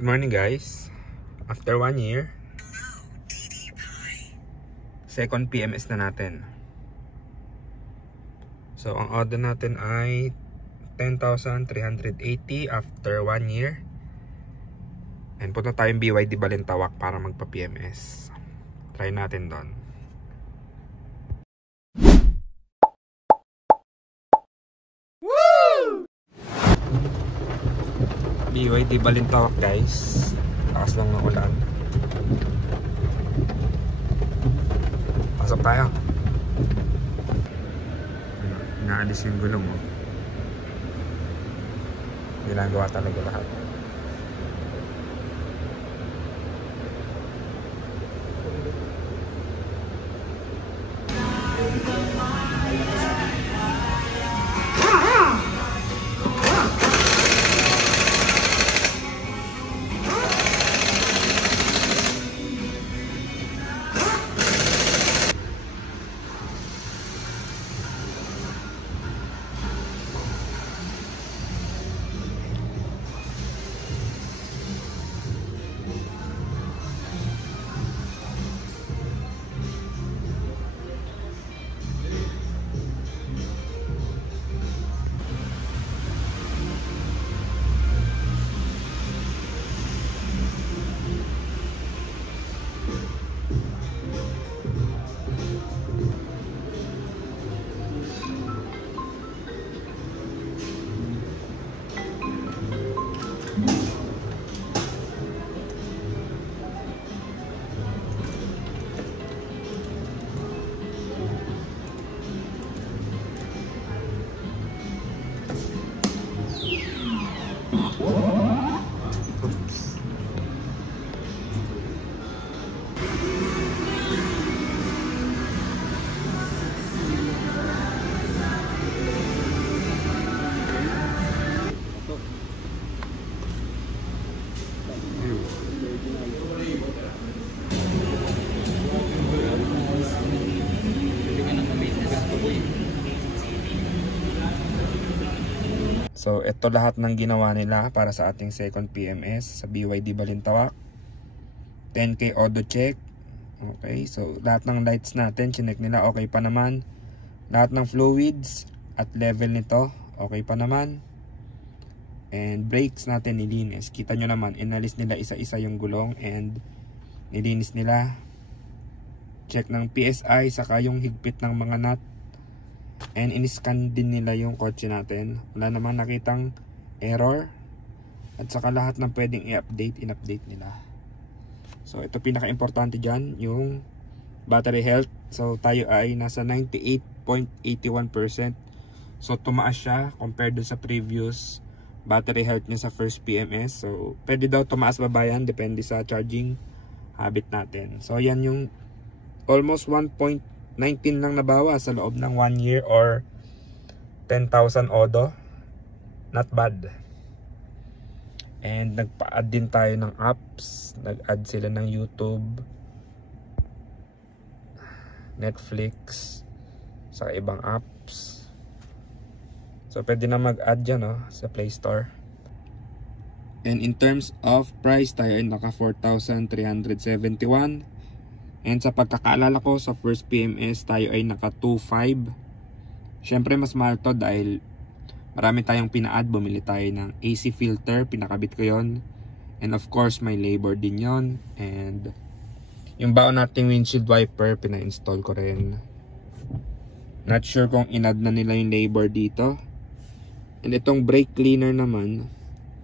Good morning guys. After 1 year, second PMS na natin. So ang order natin ay 10,380 after 1 year. And punta tayong BYD Balintawak para magpa PMS. Try natin doon. BYD Balintawak guys. Takas lang ng ulan. Pasok tayo. Naalis yung gulong mo. Ginagawa talaga lahat. So, ito lahat ng ginawa nila para sa ating second PMS sa BYD Balintawak. 10K auto check. Okay, so lahat ng lights natin, chinek nila, okay pa naman. Lahat ng fluids at level nito, okay pa naman. And brakes natin nilinis. Kita nyo naman, inalis nila isa-isa yung gulong and nilinis nila. Check ng PSI, saka yung higpit ng mga nut. And in-scan din nila yung kotse natin. Wala namang nakitang error. At saka lahat ng pwedeng i-update, in-update nila. So ito pinaka-importante dyan, yung battery health. So tayo ay nasa 98.81%. So tumaas siya compared dun sa previous battery health niya sa first PMS. So pwede daw tumaas babayan, depende sa charging habit natin. So yan yung almost 1.19 lang nabawa sa loob ng 1 year or 10,000 odo. Not bad. And nagpa-add din tayo ng apps. Nag-add sila ng YouTube, Netflix, sa ibang apps. So pwede na mag-add dyan sa Play Store. And in terms of price, tayo ay naka 4,371. And sa pagkakaalala ko sa first PMS, tayo ay naka 2.5. Syempre mas mahal to dahil marami tayong pina-add. Bumili tayo ng AC filter, pinakabit ko yon. And of course may labor din yon. And yung baon nating windshield wiper, pina-install ko rin. Not sure kung in-add na nila yung labor dito. And itong brake cleaner naman,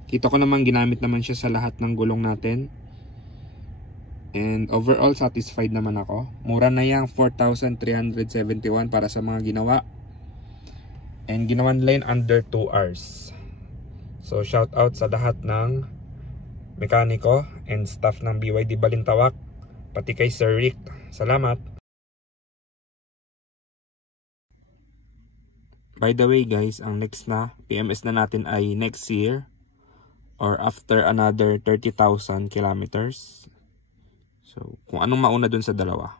kita ko naman ginamit naman siya sa lahat ng gulong natin. And overall satisfied naman ako. Mura na yang 4,371 para sa mga ginawa. And ginawan nila under 2 hours. So shout out sa lahat ng mekaniko and staff ng BYD Balintawak. Pati kay Sir Rick. Salamat. By the way guys, ang next na PMS na natin ay next year or after another 30,000 kilometers. So, kung anong mauna dun sa dalawa.